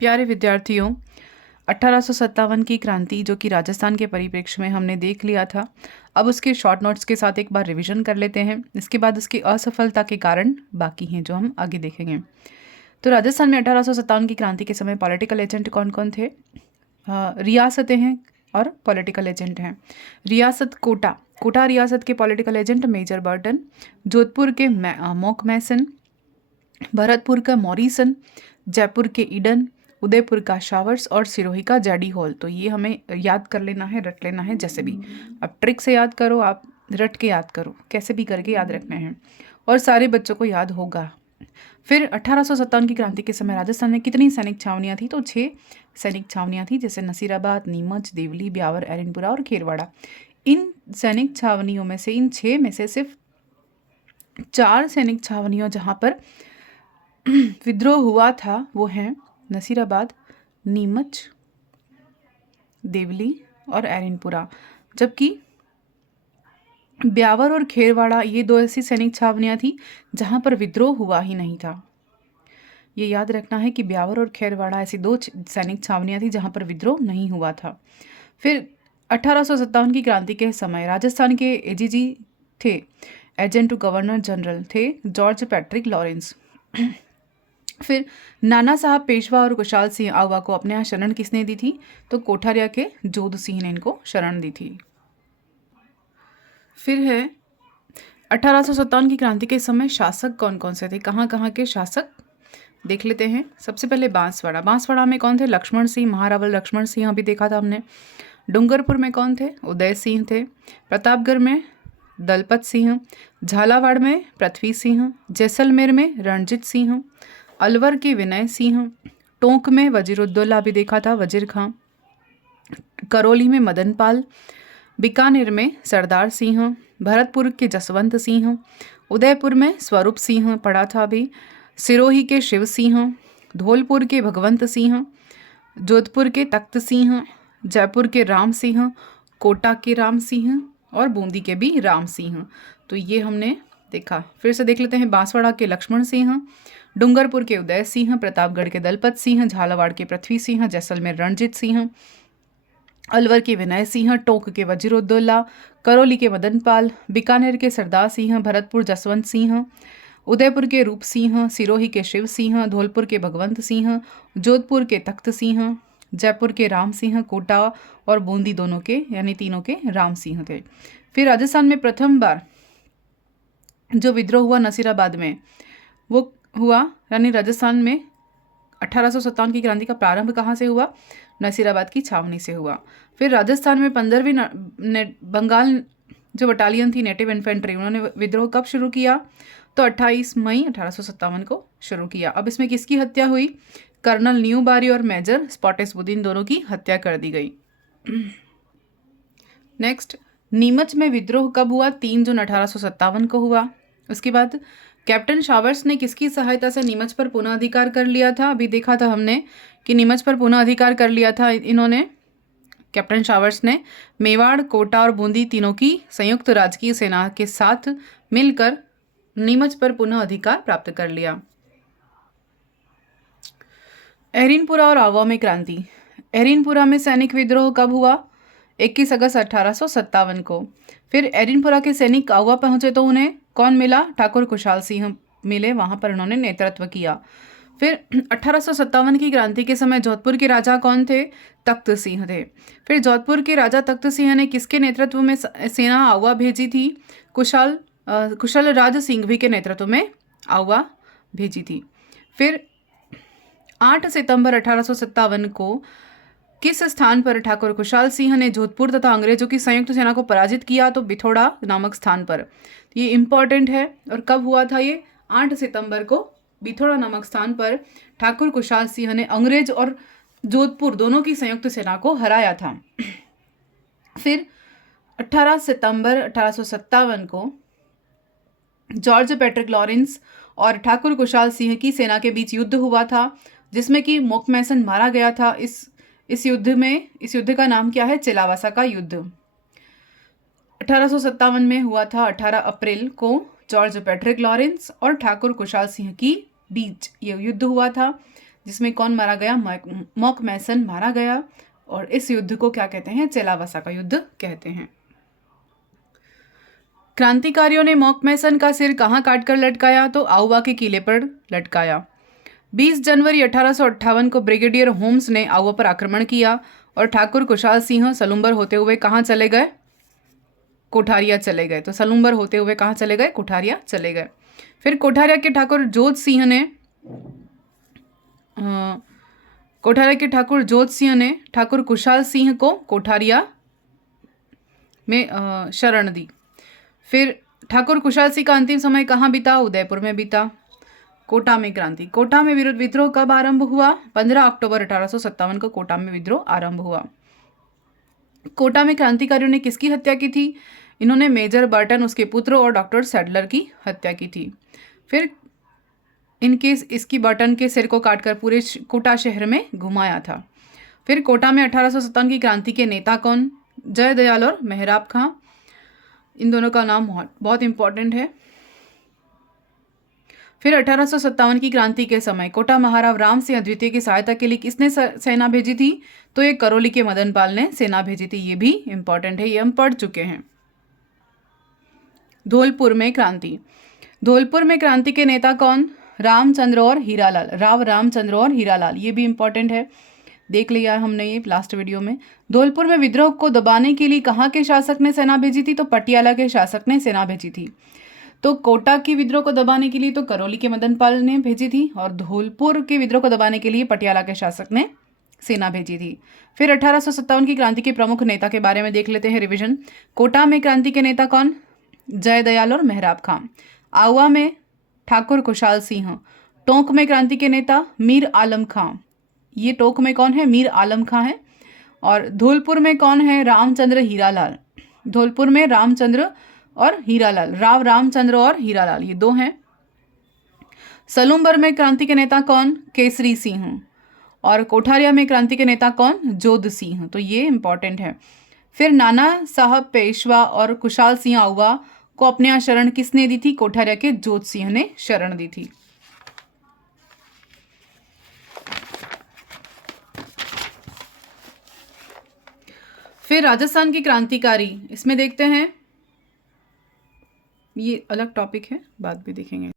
प्यारे विद्यार्थियों, 1857 की क्रांति जो कि राजस्थान के परिप्रेक्ष्य में हमने देख लिया था, अब उसके शॉर्ट नोट्स के साथ एक बार रिवीजन कर लेते हैं। इसके बाद उसकी असफलता के कारण बाकी हैं जो हम आगे देखेंगे। तो राजस्थान में 1857 की क्रांति के समय पॉलिटिकल एजेंट कौन कौन थे? रियासतें हैं और पॉलिटिकल एजेंट हैं। रियासत कोटा, कोटा रियासत के political agent major Burton, Jodhpur के मोक मैसन, भरतपुर का मॉरिसन, जयपुर के ईडन, उदयपुर का शावर्स और सिरोही का जैडी हॉल। तो ये हमें याद कर लेना है, रट लेना है जैसे भी। अब ट्रिक से याद करो, आप रट के याद करो, कैसे भी करके याद रखना है और सारे बच्चों को याद होगा। फिर 1857 की क्रांति के समय राजस्थान में कितनी सैनिक छावनियाँ थी? तो 6 सैनिक छावनियाँ थी, जैसे नसीराबाद, नीमच, देवली, ब्यावर, एरनपुरा और खेरवाड़ा। इन सैनिक छावनियों में से, इन 6 में से सिर्फ 4 सैनिक छावनियों जहाँ पर विद्रोह हुआ था वो हैं नसीराबाद, नीमच, देवली और एरनपुरा। जबकि ब्यावर और खेरवाड़ा ये 2 ऐसी सैनिक छावनियाँ थी जहाँ पर विद्रोह हुआ ही नहीं था। ये याद रखना है कि ब्यावर और खेरवाड़ा ऐसी 2 सैनिक छावनियाँ थी जहाँ पर विद्रोह नहीं हुआ था। फिर 1857 की क्रांति के समय राजस्थान के एजीजी थे, एजेंट टू गवर्नर जनरल थे, जॉर्ज पैट्रिक लॉरेंस। फिर नाना साहब पेशवा और कुशाल सिंह आवा को अपने यहाँ शरण किसने दी थी? तो कोठारिया के जोध सिंह ने इनको शरण दी थी। फिर है 1857 की क्रांति के समय शासक कौन कौन से थे, कहाँ कहाँ के शासक देख लेते हैं। सबसे पहले बांसवाड़ा, बांसवाड़ा में कौन थे? लक्ष्मण सिंह, महारावल लक्ष्मण सिंह अभी देखा था हमने। डूंगरपुर में कौन थे? उदय सिंह थे। प्रतापगढ़ में दलपत सिंह, झालावाड़ में पृथ्वी सिंह, जैसलमेर में रणजीत सिंह, अलवर के विनय सिंह, टोंक में वजीरुद्दौला भी देखा था, वजीर खां, करौली में मदन पाल, बीकानेर में सरदार सिंह, भरतपुर के जसवंत सिंह, उदयपुर में स्वरूप सिंह पढ़ा था अभी, सिरोही के शिव सिंह, धौलपुर के भगवंत सिंह, जोधपुर के तख्त सिंह, जयपुर के राम सिंह, कोटा के राम सिंह और बूंदी के भी राम सिंह। तो ये हमने देखा। फिर से देख लेते हैं। बांसवाड़ा के लक्ष्मण सिंह, डूंगरपुर के उदय सिंह, प्रतापगढ़ के दलपत सिंह, झालावाड़ के पृथ्वी सिंह, जैसलमेर रणजीत सिंह, अलवर के विनय सिंह, टोंक के वजीरुद्दौला, करौली के मदन पाल, बीकानेर के सरदार सिंह, भरतपुर जसवंत सिंह, उदयपुर के रूप सिंह, सिरोही के शिव सिंह, धौलपुर के भगवंत सिंह, जोधपुर के तख्त सिंह, जयपुर के राम सिंह, कोटा और बूंदी दोनों के यानी तीनों के राम सिंह थे। फिर राजस्थान में प्रथम बार जो विद्रोह हुआ नसीराबाद में, वो हुआ यानी राजस्थान में 1857 की क्रांति का प्रारंभ कहाँ से हुआ? नसीराबाद की छावनी से हुआ। फिर राजस्थान में 15वीं बंगाल जो बटालियन थी नेटिव इन्फेंट्री, उन्होंने विद्रोह कब शुरू किया? तो 28 मई 1857 को शुरू किया। अब इसमें किसकी हत्या हुई? कर्नल न्यूबारी और मेजर स्पॉटेसवुद, दोनों की हत्या कर दी गई। नेक्स्ट, नीमच में विद्रोह कब हुआ? 3 जून 1857 को हुआ। उसके बाद कैप्टन शावर्स ने किसकी सहायता से नीमच पर पुनः अधिकार कर लिया था? अभी देखा था हमने कि नीमच पर पुनः अधिकार कर लिया था इन्होंने, कैप्टन शावर्स ने मेवाड़, कोटा और बूंदी तीनों की संयुक्त राजकीय सेना के साथ मिलकर नीमच पर पुनः अधिकार प्राप्त कर लिया। एरनपुरा और आवा में क्रांति। एरनपुरा में सैनिक विद्रोह कब हुआ? 21 अगस्त 1857 को। फिर एरनपुरा के सैनिक आवा पहुंचे तो उन्हें कौन मिला? ठाकुर कुशाल सिंह मिले, वहां पर उन्होंने नेतृत्व किया। फिर 1857 की क्रांति के समय जोधपुर के राजा कौन थे? तख्त सिंह थे। फिर जोधपुर के राजा तख्त सिंह ने किसके नेतृत्व में सेना आवा भेजी थी? कुशल राज सिंघवी के नेतृत्व में आवा भेजी थी। फिर 8 सितंबर 1857 को किस स्थान पर ठाकुर कुशाल सिंह ने जोधपुर तथा अंग्रेजों की संयुक्त सेना को पराजित किया? तो बिथोड़ा नामक स्थान पर। ये इंपॉर्टेंट है। और कब हुआ था ये? 8 सितंबर को बिथोड़ा नामक स्थान पर ठाकुर कुशाल सिंह ने अंग्रेज और जोधपुर दोनों की संयुक्त सेना को हराया था। फिर 18 सितंबर 1857 को जॉर्ज पैट्रिक लॉरेंस और ठाकुर कुशाल सिंह की सेना के बीच युद्ध हुआ था, जिसमें कि मोक मैसन मारा गया था। इस युद्ध का नाम क्या है? चिलावासा का युद्ध 1857 में हुआ था। 18 अप्रैल को जॉर्ज पैट्रिक लॉरेंस और ठाकुर कुशाल सिंह की बीच ये युद्ध हुआ था। जिसमें कौन मारा गया? मॉक मैसन मारा गया। और इस युद्ध को क्या कहते हैं? चेलावसा का युद्ध कहते हैं। क्रांतिकारियों ने मॉक मैसन का सिर कहाँ काटकर लटकाया? तो आउवा के किले पर लटकाया। 20 जनवरी 1858 को ब्रिगेडियर होम्स ने आउवा पर आक्रमण किया और ठाकुर कुशाल सिंह सलुम्बर होते हुए कहाँ चले गए? कोठारिया चले गए। तो सलुम्बर होते हुए कहाँ चले गए? कोठारिया चले गए। फिर कोठारिया के ठाकुर जोध सिंह ने ठाकुर कुशाल सिंह को कोठारिया में शरण दी। फिर ठाकुर कुशाल सिंह का अंतिम समय कहाँ बीता? उदयपुर में बीता। कोटा में क्रांति। कोटा में विद्रोह कब आरंभ हुआ? 15 अक्टूबर 1857 को कोटा में विद्रोह आरंभ हुआ। कोटा में क्रांतिकारियों ने किसकी हत्या की थी? इन्होंने मेजर बर्टन, उसके पुत्र और डॉक्टर सैडलर की हत्या की थी। फिर इसकी बर्टन के सिर को काटकर पूरे कोटा शहर में घुमाया था। फिर कोटा में 1857 की क्रांति के नेता कौन? जय दयाल और मेहराब खां। इन दोनों का नाम बहुत इंपॉर्टेंट है। फिर 1857 की क्रांति के समय कोटा महाराव राम सिंह द्वितीय की सहायता के लिए किसने सेना भेजी थी? तो ये करौली के मदन पाल ने सेना भेजी थी। ये भी इंपॉर्टेंट है, ये हम पढ़ चुके हैं। धौलपुर में क्रांति। धौलपुर में क्रांति के नेता कौन? रामचंद्र और हीरालाल। रामचंद्र और हीरालाल, ये भी इंपॉर्टेंट है, देख लिया हमने ये लास्ट वीडियो में। धौलपुर में विद्रोह को दबाने के लिए कहाँ के शासक ने सेना भेजी थी? तो पटियाला के शासक ने सेना भेजी थी। तो कोटा की विद्रोह को दबाने के लिए तो करौली के मदन पाल ने भेजी थी और धौलपुर के विद्रोह को दबाने के लिए पटियाला के शासक ने सेना भेजी थी। फिर 1857 की क्रांति के प्रमुख नेता के बारे में देख लेते हैं, रिवीजन। कोटा में क्रांति के नेता कौन? जय दयाल और मेहराब खां। आउवा में ठाकुर कुशाल सिंह। टोंक में क्रांति के नेता मीर आलम खां। ये टोंक में कौन है? मीर आलम खां है। और धौलपुर में कौन है? रामचंद्र हीरालाल। धौलपुर में रामचंद्र और हीरालाल, रामचंद्र और हीरालाल, ये दो हैं। सलुम्बर में क्रांति के नेता कौन? केसरी सिंह। और कोठारिया में क्रांति के नेता कौन? जोध सिंह। तो ये इंपॉर्टेंट है। फिर नाना साहब पेशवा और कुशाल सिंह आउवा को अपने यहाँ शरण किसने दी थी? कोठारिया के जोध सिंह ने शरण दी थी। फिर राजस्थान की क्रांतिकारी, इसमें देखते हैं, ये अलग टॉपिक है, बाद में देखेंगे।